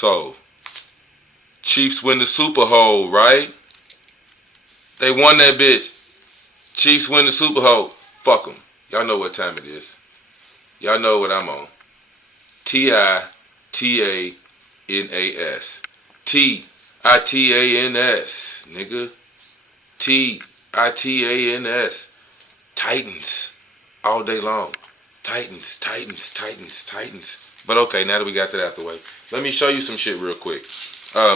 So, Chiefs win the Super Bowl, right? They won that bitch. Chiefs win the Super Bowl. Fuck them. Y'all know what time it is. Y'all know what I'm on. T-I-T-A-N-A-S. T-I-T-A-N-S, nigga. T-I-T-A-N-S. Titans. All day long. Titans, Titans, Titans, Titans. But okay, now that we got that out the way, let me show you some shit real quick.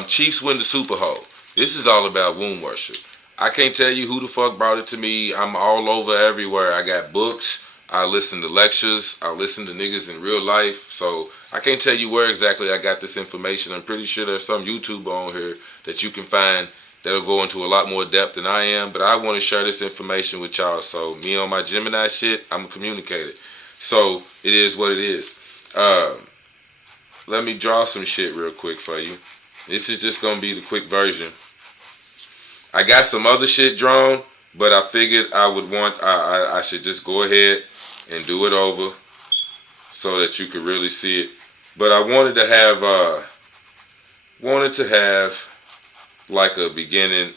Chiefs win the Super Bowl. This is all about womb worship. I can't tell you who the fuck brought it to me. I'm all over everywhere. I got books. I listen to lectures. I listen to niggas in real life. So I can't tell you where exactly I got this information. I'm pretty sure there's some YouTuber on here that you can find that'll go into a lot more depth than I am. But I want to share this information with y'all. So me on my Gemini shit, I'm a communicator. So it is what it is. Let me draw some shit real quick for you. This is just going to be the quick version. I got some other shit drawn, but I figured I should just go ahead and do it over so that you could really see it. But I wanted to have like a beginning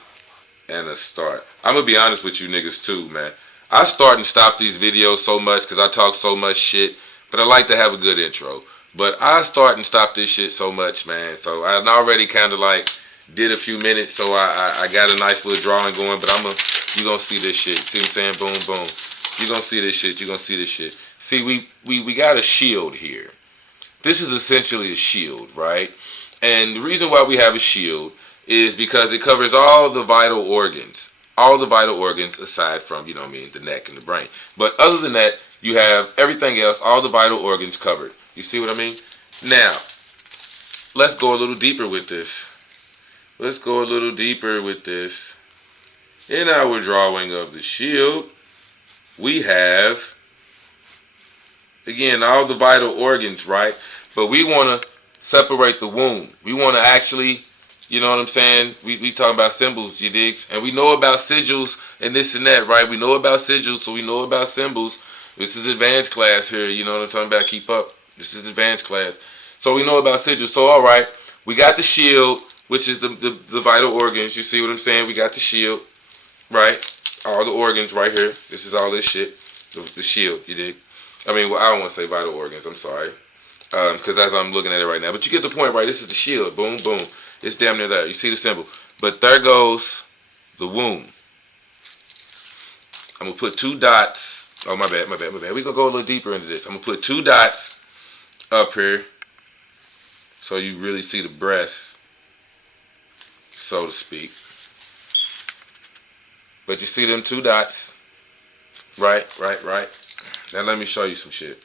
and a start. I'm going to be honest with you niggas too, man. I start and stop these videos so much because I talk so much shit, but I like to have a good intro. But I start and stop this shit so much, man. So I already kind of like did a few minutes, so I got a nice little drawing going. But you gonna see this shit. See what I'm saying? Boom, boom. You gonna see this shit. You gonna see this shit. See, we got a shield here. This is essentially a shield, right? And the reason why we have a shield is because it covers all the vital organs. All the vital organs aside from, you know what I mean, the neck and the brain. But other than that, you have everything else, all the vital organs covered. You see what I mean? Now, let's go a little deeper with this. Let's go a little deeper with this. In our drawing of the shield, we have, again, all the vital organs, right? But we want to separate the womb. We want to actually, you know what I'm saying? We talking about symbols, you dig? And we know about sigils and this and that, right? We know about sigils, so we know about symbols. This is advanced class here, you know what I'm talking about? Keep up. This is advanced class. So we know about sigils. So all right, we got the shield, which is the vital organs. You see what I'm saying? We got the shield, right? All the organs right here. This is all this shit. The shield, you dig? I mean, well, I don't want to say vital organs. I'm sorry. Because as I'm looking at it right now. But you get the point, right? This is the shield. Boom, boom. It's damn near there. You see the symbol. But there goes the womb. I'm going to put 2 dots. Oh, my bad. We're going to go a little deeper into this. I'm going to put 2 dots up here so you really see the breast, so to speak. But you see them 2 dots. Right. Now let me show you some shit.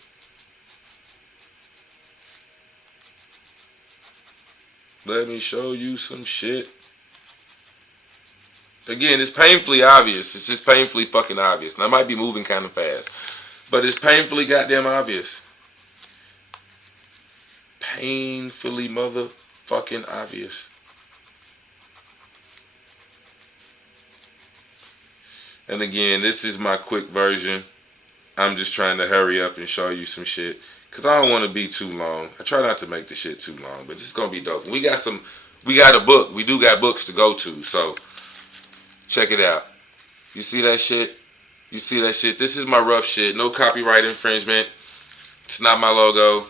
Let me show you some shit. Again, it's painfully obvious. It's just painfully fucking obvious. And I might be moving kind of fast, but it's painfully goddamn obvious. Painfully motherfucking obvious. And again, this is my quick version. I'm just trying to hurry up and show you some shit, because I don't want to be too long. I try not to make the shit too long, but it's going to be dope. We got a book. We do got books to go to, so check it out. You see that shit? You see that shit? This is my rough shit. No copyright infringement. It's not my logo.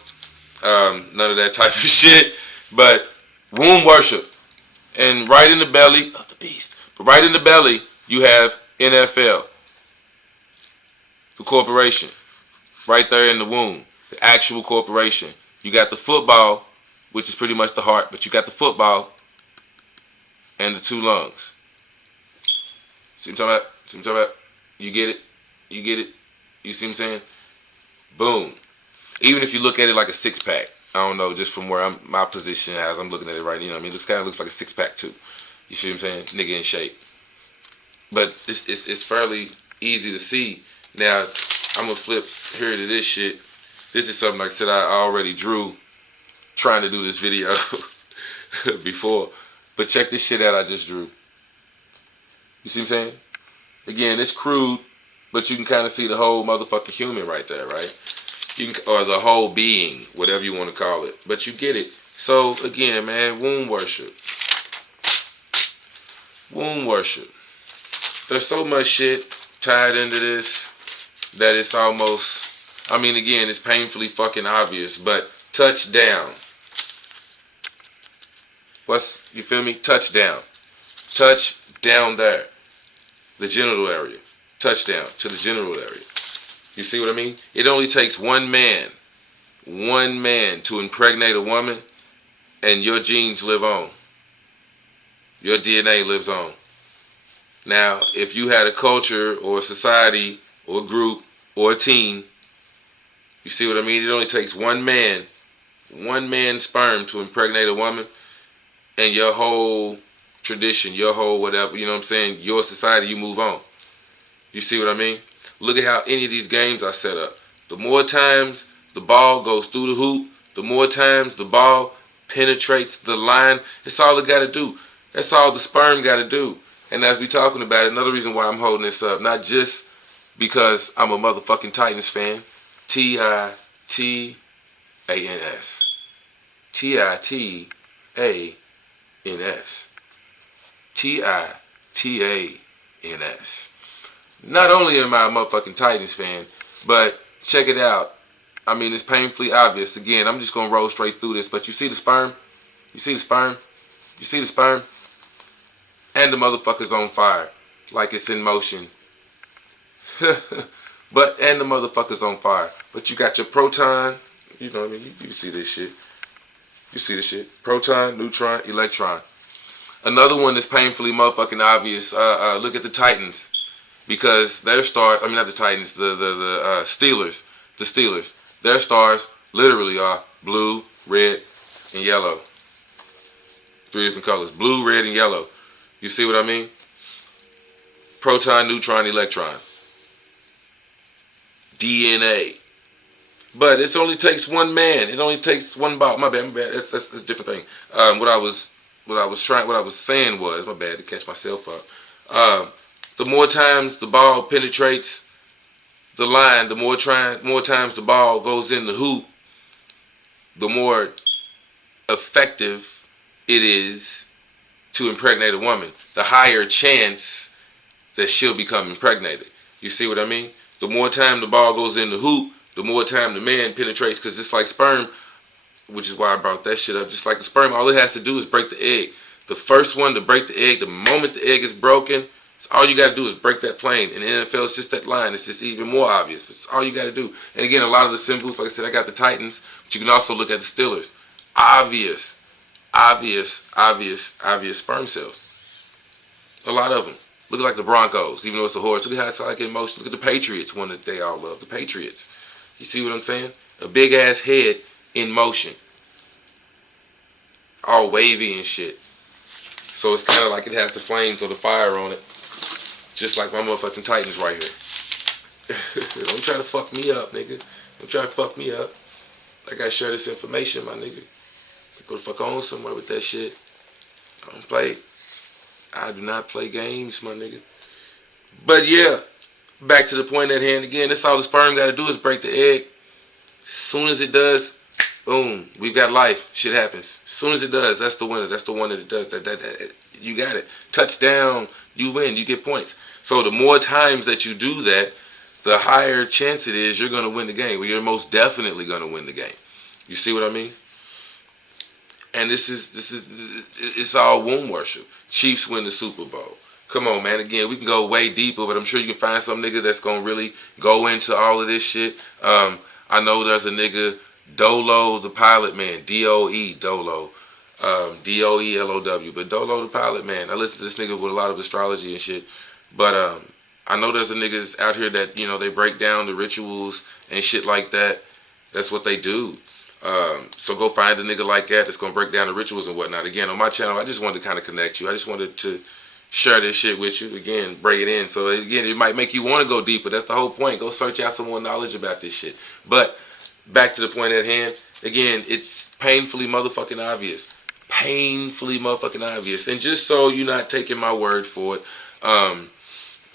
None of that type of shit. But womb worship. And right in the belly of the beast. But right in the belly, you have NFL. The corporation. Right there in the womb. The actual corporation. You got the football, which is pretty much the heart. But you got the football and the 2 lungs. See what I'm talking about? You get it? You get it? You see what I'm saying? Boom. Even if you look at it like a 6-pack, I don't know, just from where my position as I'm looking at it right now, you know what I mean? It kind of looks like a 6-pack too. You see what I'm saying? Nigga in shape. But it's fairly easy to see. Now, I'm going to flip here to this shit. This is something, like I said, I already drew trying to do this video before. But check this shit out I just drew. You see what I'm saying? Again, it's crude, but you can kind of see the whole motherfucking human right there, right? Or the whole being, whatever you want to call it. But you get it. So again, man, womb worship. Womb worship. There's so much shit tied into this that it's almost, I mean, again, it's painfully fucking obvious, but touchdown. You feel me? Touchdown. Touch down there. The genital area. Touchdown to the genital area. You see what I mean? It only takes one man to impregnate a woman, and your genes live on. Your DNA lives on. Now, if you had a culture or a society or a group or a team, you see what I mean? It only takes one man's sperm to impregnate a woman, and your whole tradition, your whole whatever, you know what I'm saying, your society, you move on. You see what I mean? Look at how any of these games are set up. The more times the ball goes through the hoop, the more times the ball penetrates the line. That's all it got to do. That's all the sperm got to do. And as we talking about it, another reason why I'm holding this up, not just because I'm a motherfucking Titans fan. Titans. Titans. Not only am I a motherfucking Titans fan, but check it out. I mean, it's painfully obvious. Again, I'm just going to roll straight through this. But you see the sperm? You see the sperm? You see the sperm? And the motherfucker's on fire. Like it's in motion. And the motherfucker's on fire. But you got your proton. You know what I mean? You see this shit. You see this shit. Proton, neutron, electron. Another one that's painfully motherfucking obvious. Look at the Titans. Because their stars, I mean not the Titans, the Steelers. The Steelers. Their stars literally are blue, red, and yellow. 3 different colors. Blue, red, and yellow. You see what I mean? Proton, neutron, electron. DNA. But it only takes one man. It only takes one ball. My bad. That's a different thing. What I was saying was, my bad, to catch myself up. The more times the ball penetrates the line, the more times the ball goes in the hoop, the more effective it is to impregnate a woman. The higher chance that she'll become impregnated. You see what I mean? The more time the ball goes in the hoop, the more time the man penetrates, because it's like sperm, which is why I brought that shit up. Just like the sperm, all it has to do is break the egg. The first one to break the egg, the moment the egg is broken, all you got to do is break that plane. In the NFL, it's just that line. It's just even more obvious. It's all you got to do. And again, a lot of the symbols, like I said, I got the Titans, but you can also look at the Steelers. Obvious sperm cells. A lot of them. Look at like the Broncos, even though it's a horse. Look at how it's like in motion. Look at the Patriots, one that they all love. The Patriots. You see what I'm saying? A big ass head in motion. All wavy and shit. So it's kind of like it has the flames or the fire on it. Just like my motherfucking Titans right here. Don't try to fuck me up, nigga. Don't try to fuck me up. I gotta share this information, my nigga. Go the fuck on somewhere with that shit. I do not play games, my nigga. But yeah, back to the point at hand again. That's all the sperm gotta do is break the egg. As soon as it does, boom, we've got life. Shit happens. As soon as it does, that's the winner. That's the one that it does. That you got it. Touchdown, you win. You get points. So the more times that you do that, the higher chance it is you're gonna win the game. Well, you're most definitely gonna win the game. You see what I mean? And it's all womb worship. Chiefs win the Super Bowl. Come on, man. Again, we can go way deeper, but I'm sure you can find some nigga that's going to really go into all of this shit. I know there's a nigga, Dolo the Pilot Man, D-O-E, Dolo. D-O-E-L-O-W. But Dolo the Pilot Man, I listen to this nigga with a lot of astrology and shit. But I know there's a niggas out here that, you know, they break down the rituals and shit like that. That's what they do. So go find a nigga like that that's going to break down the rituals and whatnot. Again, on my channel, I just wanted to kind of connect you. I just wanted to share this shit with you. Again, break it in. So again, it might make you want to go deeper. That's the whole point. Go search out some more knowledge about this shit. But back to the point at hand. Again, it's painfully motherfucking obvious. Painfully motherfucking obvious. And just so you're not taking my word for it,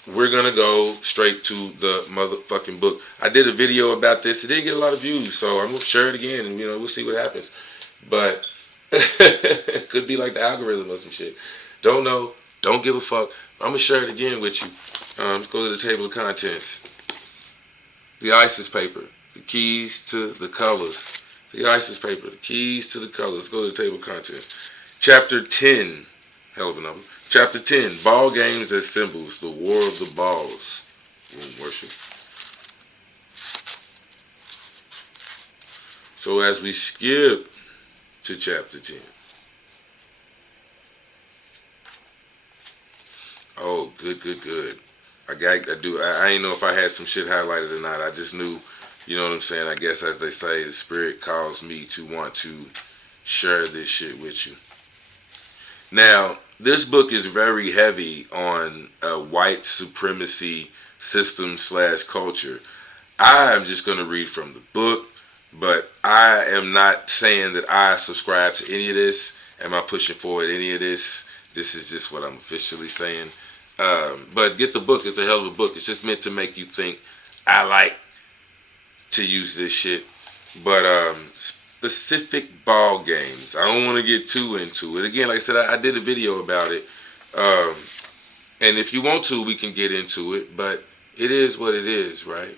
we're going to go straight to the motherfucking book. I did a video about this. It didn't get a lot of views, so I'm going to share it again, and, you know, we'll see what happens. But Could be like the algorithm or some shit. Don't know. Don't give a fuck. I'm gonna share it again with you. Let's go to the table of contents. The ISIS paper. The keys to the colors. The ISIS paper. The keys to the colors. Let's go to the table of contents. Chapter 10. Hell of a number. Chapter 10. Ball games as symbols. The war of the balls. Room worship. So as we skip to chapter 10. Oh, good. I ain't know if I had some shit highlighted or not. I just knew, you know what I'm saying? I guess as they say, the spirit calls me to want to share this shit with you. Now, this book is very heavy on white supremacy system / culture. I'm just going to read from the book, but I am not saying that I subscribe to any of this. Am I pushing forward any of this? This is just what I'm officially saying. But get the book. It's a hell of a book. It's just meant to make you think. I like to use this shit. But specific ball games. I don't want to get too into it. Again, like I said, I did a video about it. And if you want to, we can get into it. But it is what it is, right?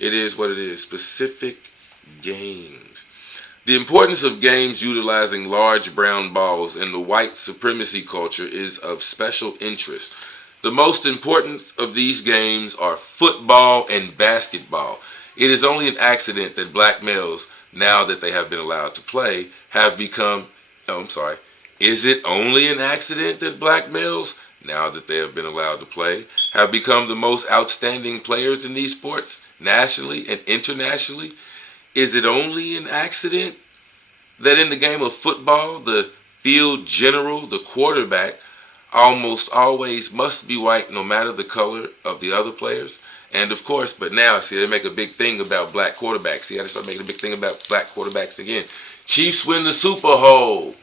It is what it is. Specific games. The importance of games utilizing large brown balls in the white supremacy culture is of special interest. The most important of these games are football and basketball. It is only an accident that black males, now that they have been allowed to play, have become... Is it only an accident that black males, now that they have been allowed to play, have become the most outstanding players in these sports, nationally and internationally? Is it only an accident that in the game of football, the field general, the quarterback, almost always must be white no matter the color of the other players? And of course, but now, see, they make a big thing about black quarterbacks. See, I start making a big thing about black quarterbacks again. Chiefs win the Supuh Bowl.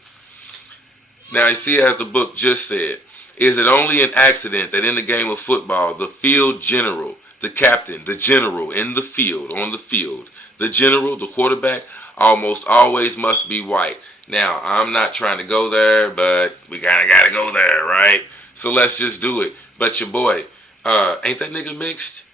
Now, you see, as the book just said, is it only an accident that in the game of football, the field general, the captain, the general in the field, on the field, the general, the quarterback, almost always must be white? Now, I'm not trying to go there, but we kind of got to go there, right? So let's just do it. But your boy, ain't that nigga mixed?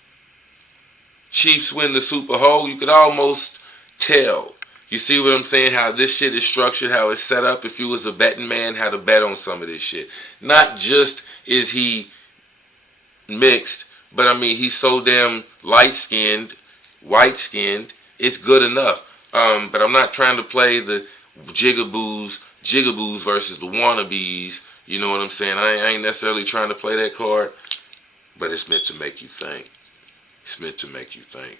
Chiefs win the Supuh Bowl. You could almost tell. You see what I'm saying? How this shit is structured, how it's set up. If you was a betting man, how to bet on some of this shit. Not just is he mixed, but I mean, he's so damn light-skinned, white-skinned, it's good enough. But I'm not trying to play the jigaboos versus the wannabes. You know what I'm saying? I ain't necessarily trying to play that card, but it's meant to make you think. It's meant to make you think.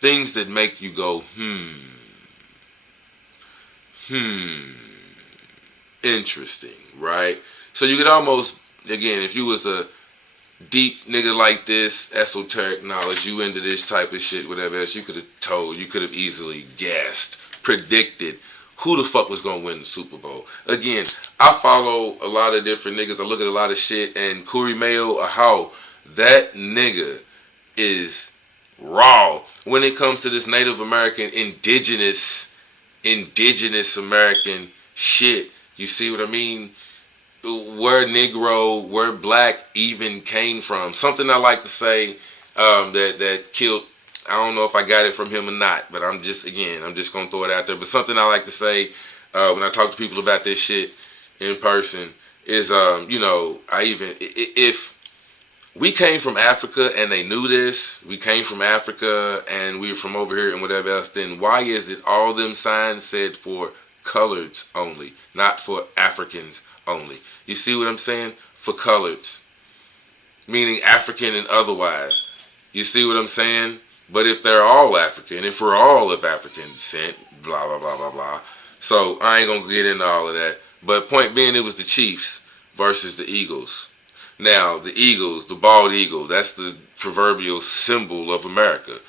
Things that make you go, interesting, right? So you could almost, again, if you was a deep nigga like this, esoteric knowledge, you into this type of shit, whatever else, you could have told, you could have easily guessed, predicted who the fuck was going to win the Super Bowl. Again, I follow a lot of different niggas, I look at a lot of shit, and Corey Mayo, how that nigga is raw when it comes to this Native American, indigenous American shit. You see what I mean? Where Negro, where black even came from. Something I like to say that killed, I don't know if I got it from him or not, but I'm just going to throw it out there. But something I like to say when I talk to people about this shit in person is, if we came from Africa and they knew this, we came from Africa and we were from over here and whatever else, then why is it all them signs said for coloreds only, not for Africans only? You see what I'm saying? For coloreds, meaning African and otherwise. You see what I'm saying? But if they're all African, if we're all of African descent, blah, blah, blah, blah, blah. So I ain't going to get into all of that. But point being, it was the Chiefs versus the Eagles. Now, the Eagles, the bald eagle, that's the proverbial symbol of America.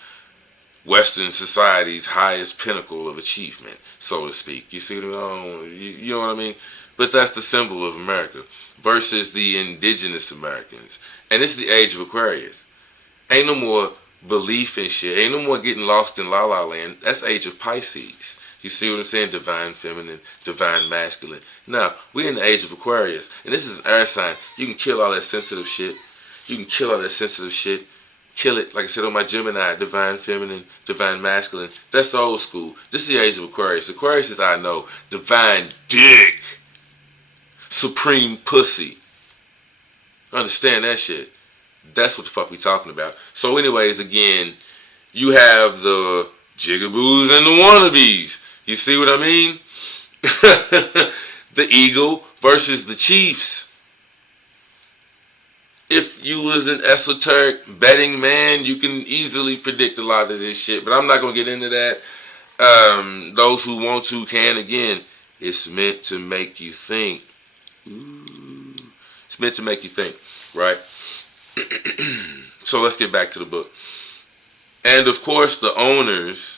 Western society's highest pinnacle of achievement, so to speak. You see what I mean? You know what I mean? But that's the symbol of America versus the indigenous Americans. And it's the age of Aquarius. Ain't no more belief in shit. Ain't no more getting lost in La La Land. That's age of Pisces. You see what I'm saying? Divine feminine, divine masculine. Now, we're in the age of Aquarius, and this is an air sign. You can kill all that sensitive shit. You can kill all that sensitive shit. Kill it, like I said on my Gemini, divine feminine, divine masculine. That's old school. This is the age of Aquarius. Aquarius is, I know, divine dick, supreme pussy. Understand that shit. That's what the fuck we talking about. So anyways, again, you have the jigaboos and the wannabes. You see what I mean? The eagle versus the chiefs. If you was an esoteric betting man, you can easily predict a lot of this shit. But I'm not going to get into that. Those who want to can. Again, it's meant to make you think. Ooh. It's meant to make you think, right? So let's get back to the book. And of course, the owners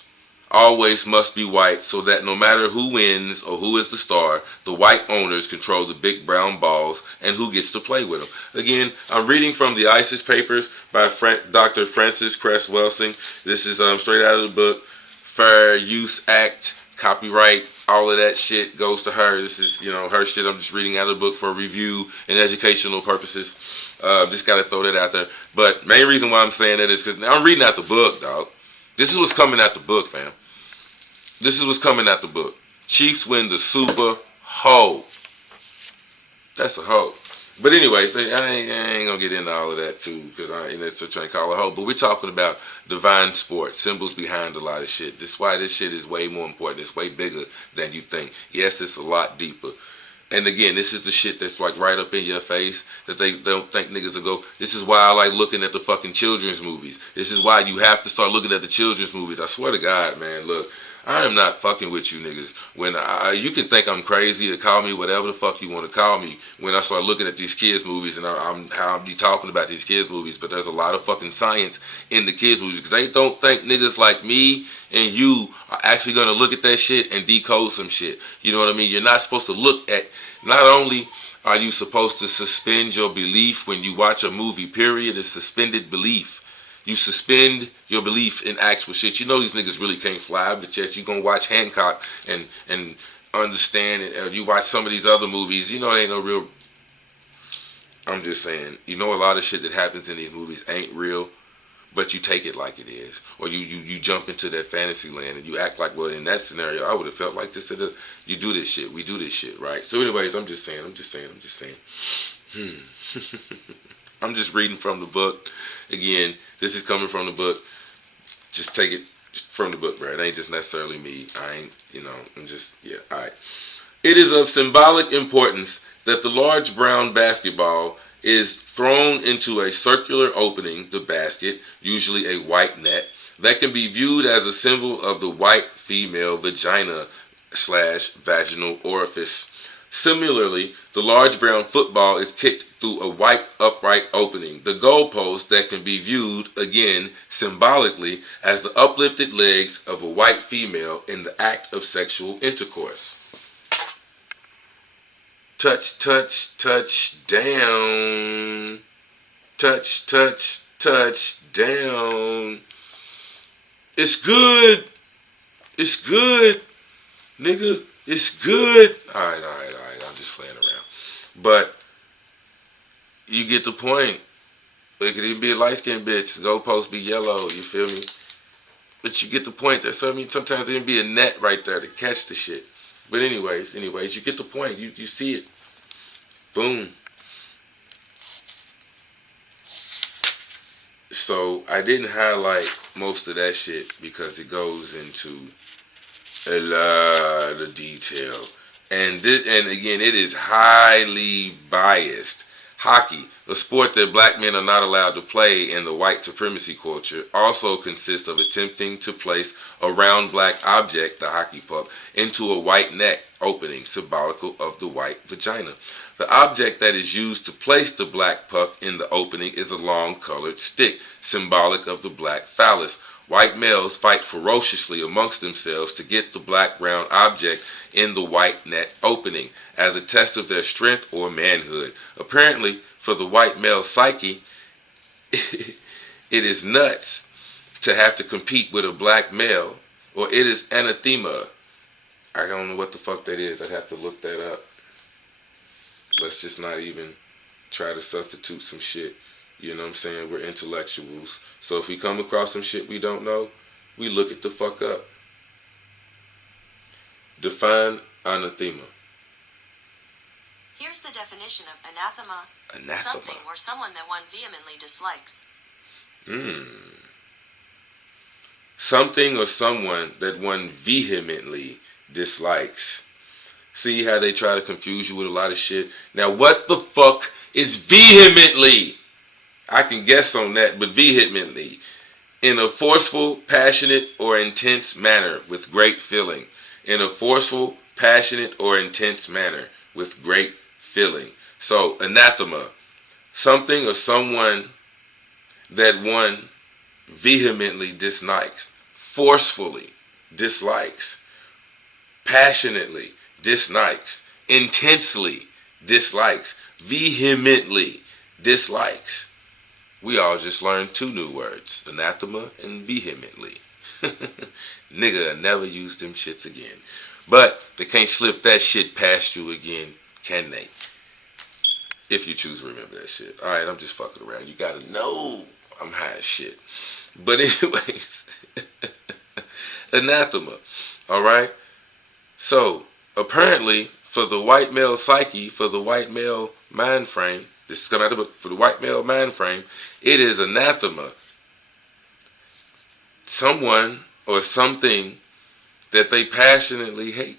always must be white, so that no matter who wins or who is the star, the white owners control the big brown balls and who gets to play with them. Again, I'm reading from the ISIS papers by Dr. Frances Cress Welsing. This is straight out of the book. Fair Use Act, copyright, all of that shit goes to her. This is, her shit. I'm just reading out of the book for review and educational purposes. Just got to throw that out there. But main reason why I'm saying that is because I'm reading out the book, dog. This is what's coming out the book, fam. This is what's coming out the book. Chiefs win the Super Hoe. That's a hoe. But anyways, I ain't gonna get into all of that too, because I ain't necessarily trying to call it a hoe. But we're talking about divine sport, symbols behind a lot of shit. This is why this shit is way more important. It's way bigger than you think. Yes, it's a lot deeper. And again, this is the shit that's like right up in your face that they don't think niggas will go. This is why I like looking at the fucking children's movies. This is why you have to start looking at the children's movies. I swear to God, man, look. I am not fucking with you niggas. When you can think I'm crazy or call me whatever the fuck you want to call me when I start looking at these kids movies and how I'm talking about these kids movies. But there's a lot of fucking science in the kids movies because they don't think niggas like me and you are actually going to look at that shit and decode some shit. You know what I mean? You're not supposed to look at, not only are you supposed to suspend your belief when you watch a movie, period, it's suspended belief. You suspend your belief in actual shit. You know these niggas really can't fly, but yet you gonna watch Hancock and understand it. Or you watch some of these other movies, it ain't no real. I'm just saying, a lot of shit that happens in these movies ain't real, but you take it like it is, or you jump into that fantasy land and you act like, well, in that scenario, I would have felt like this. You do this shit. We do this shit, right? So, anyways, I'm just saying. I'm just reading from the book. Again, this is coming from the book. Just take it from the book, bro. It ain't just necessarily me. I ain't, I'm just, yeah, all right. It is of symbolic importance that the large brown basketball is thrown into a circular opening, the basket, usually a white net, that can be viewed as a symbol of the white female vagina/vaginal orifice. Similarly, the large brown football is kicked through a white upright opening, the goalpost that can be viewed, again, symbolically, as the uplifted legs of a white female in the act of sexual intercourse. Touch, touch, touch, down. Touch, touch, touch, down. It's good. It's good. Nigga, it's good. Alright. I'm just playing around. But you get the point. It could even be a light-skinned bitch. The goalpost be yellow, you feel me? But you get the point. There's sometimes there can be a net right there to catch the shit. But anyways, you get the point. You see it. Boom. So I didn't highlight most of that shit because it goes into a lot of detail. And again, it is highly biased. Hockey, a sport that black men are not allowed to play in the white supremacy culture, also consists of attempting to place a round black object, the hockey puck, into a white net opening, symbolical of the white vagina. The object that is used to place the black puck in the opening is a long colored stick, symbolic of the black phallus. White males fight ferociously amongst themselves to get the black round object in the white net opening as a test of their strength or manhood. Apparently, for the white male psyche, it is nuts to have to compete with a black male, or it is anathema I don't know what the fuck that is. I'd have to look that up. Let's just not even try to substitute some shit. You know what I'm saying? We're intellectuals. So if we come across some shit we don't know, we look it the fuck up. Define anathema. Here's the definition of anathema. Anathema. Something or someone that one vehemently dislikes. Something or someone that one vehemently dislikes. See how they try to confuse you with a lot of shit? Now what the fuck is vehemently? I can guess on that, but vehemently. In a forceful, passionate, or intense manner with great feeling. In a forceful, passionate, or intense manner with great feeling. So, anathema. Something or someone that one vehemently dislikes. Forcefully dislikes. Passionately dislikes. Intensely dislikes. Vehemently dislikes. We all just learned 2 new words. Anathema and vehemently. Nigga never use them shits again. But they can't slip that shit past you again, can they? If you choose to remember that shit. Alright, I'm just fucking around. You gotta know I'm high as shit. But anyways. Anathema. Alright? So, apparently, for the white male psyche, for the white male mind frame, this is coming out of the book, for the white male mind frame, it is anathema. Someone or something that they passionately hate.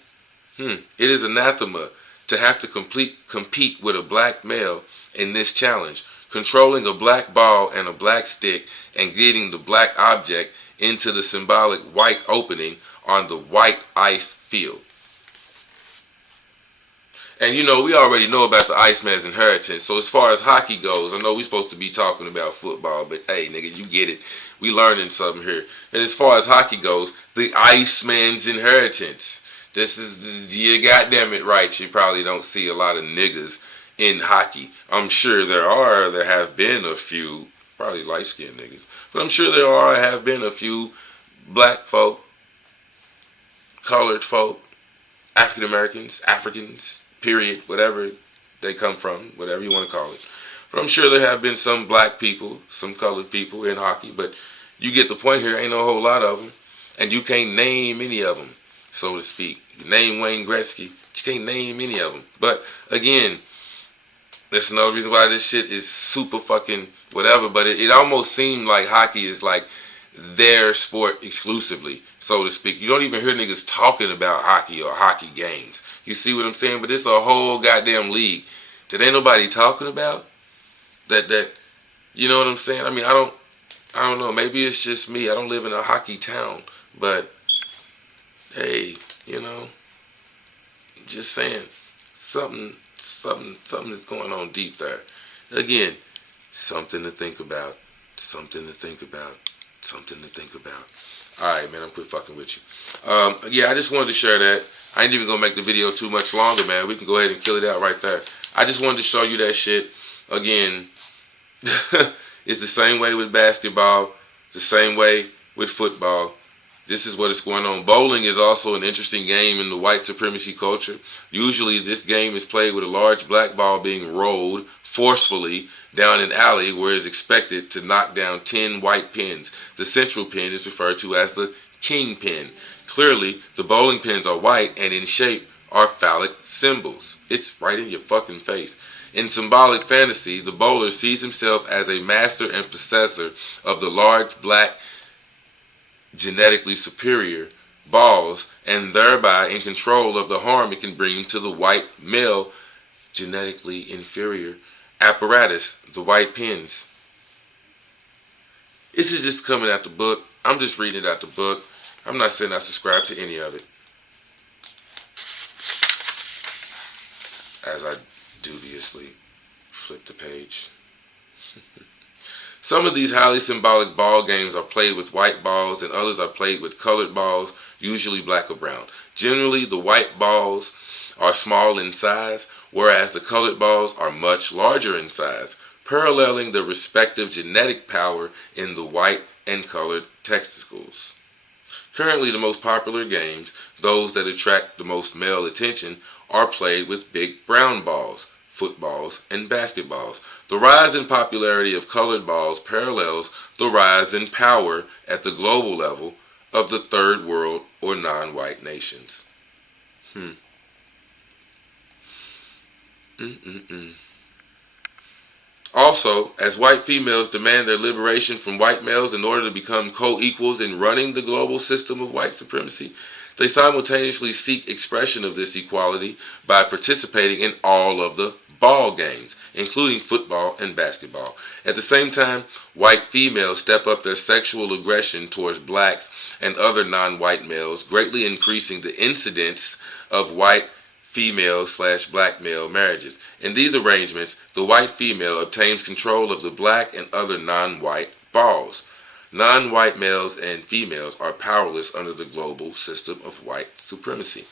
It is anathema to have to compete with a black male in this challenge, controlling a black ball and a black stick and getting the black object into the symbolic white opening on the white ice field. And you know, we already know about the Iceman's inheritance. So as far as hockey goes, I know we're supposed to be talking about football, but hey, nigga, you get it. We learning something here. And as far as hockey goes, the Iceman's inheritance. This is, you goddamn it right. You probably don't see a lot of niggas in hockey. I'm sure there have been a few, probably light-skinned niggas, but I'm sure have been a few black folk, colored folk, African Americans, Africans, period, whatever they come from, whatever you want to call it. But I'm sure there have been some black people, some colored people in hockey, but you get the point here, ain't no whole lot of them. And you can't name any of them, so to speak. You name Wayne Gretzky, you can't name any of them. But again, that's another reason why this shit is super fucking whatever, but it almost seemed like hockey is like their sport exclusively, so to speak. You don't even hear niggas talking about hockey or hockey games. You see what I'm saying? But it's a whole goddamn league that ain't nobody talking about. That you know what I'm saying? I mean, I don't know. Maybe it's just me. I don't live in a hockey town, but hey, you know, just saying, something is going on deep there. Again, something to think about. Something to think about. Something to think about. Alright, man, I'm quit fucking with you. Yeah, I just wanted to share that. I ain't even gonna make the video too much longer, man. We can go ahead and kill it out right there. I just wanted to show you that shit. Again, it's the same way with basketball, the same way with football. This is what is going on. Bowling is also an interesting game in the white supremacy culture. Usually this game is played with a large black ball being rolled forcefully down an alley where it's expected to knock down 10 white pins. The central pin is referred to as the king pin. Clearly, the bowling pins are white and in shape are phallic symbols. It's right in your fucking face. In symbolic fantasy, the bowler sees himself as a master and possessor of the large black genetically superior balls and thereby in control of the harm it can bring to the white male genetically inferior apparatus, the white pins. This is just coming out the book. I'm just reading it out the book. I'm not saying I subscribe to any of it. As I dubiously flip the page. Some of these highly symbolic ball games are played with white balls and others are played with colored balls, usually black or brown. Generally, the white balls are small in size, whereas the colored balls are much larger in size, paralleling the respective genetic power in the white and colored testicles. Currently, the most popular games, those that attract the most male attention, are played with big brown balls, footballs, and basketballs. The rise in popularity of colored balls parallels the rise in power at the global level of the third world or non-white nations. Mm-mm-mm. Also, as white females demand their liberation from white males in order to become co-equals in running the global system of white supremacy, they simultaneously seek expression of this equality by participating in all of the ball games, including football and basketball. At the same time, white females step up their sexual aggression towards blacks and other non-white males, greatly increasing the incidence of white female/black male marriages. In these arrangements, the white female obtains control of the black and other non-white balls. Non-white males and females are powerless under the global system of white supremacy.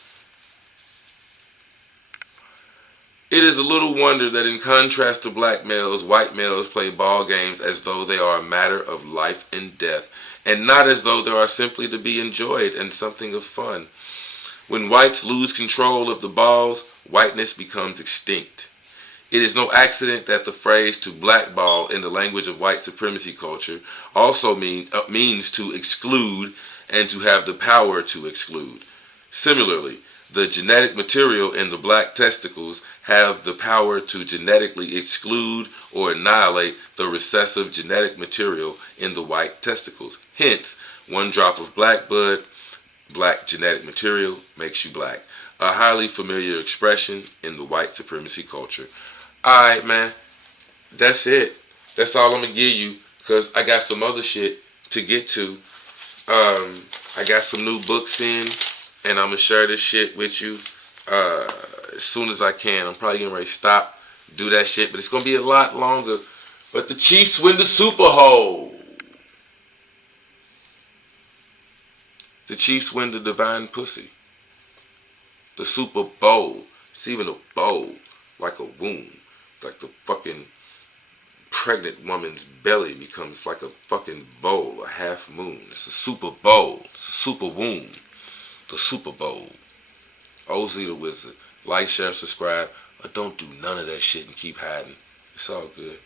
It is a little wonder that in contrast to black males, white males play ball games as though they are a matter of life and death, and not as though they are simply to be enjoyed and something of fun. When whites lose control of the balls, whiteness becomes extinct. It is no accident that the phrase to blackball in the language of white supremacy culture also means to exclude and to have the power to exclude. Similarly, the genetic material in the black testicles have the power to genetically exclude or annihilate the recessive genetic material in the white testicles. Hence, one drop of black blood, black genetic material makes you black. A highly familiar expression in the white supremacy culture. Alright, man. That's it. That's all I'm going to give you because I got some other shit to get to. I got some new books in and I'm going to share this shit with you as soon as I can. I'm probably getting ready to stop, do that shit, but it's going to be a lot longer. But the Chiefs win the Super Bowl. The Chiefs win the divine pussy. The Super Bowl. It's even a bowl, like a womb. Like the fucking pregnant woman's belly becomes like a fucking bowl, a half moon. It's a Super Bowl. It's a super womb. The Super Bowl. OZ the Wizard. Like, share, subscribe. Or don't do none of that shit and keep hiding. It's all good.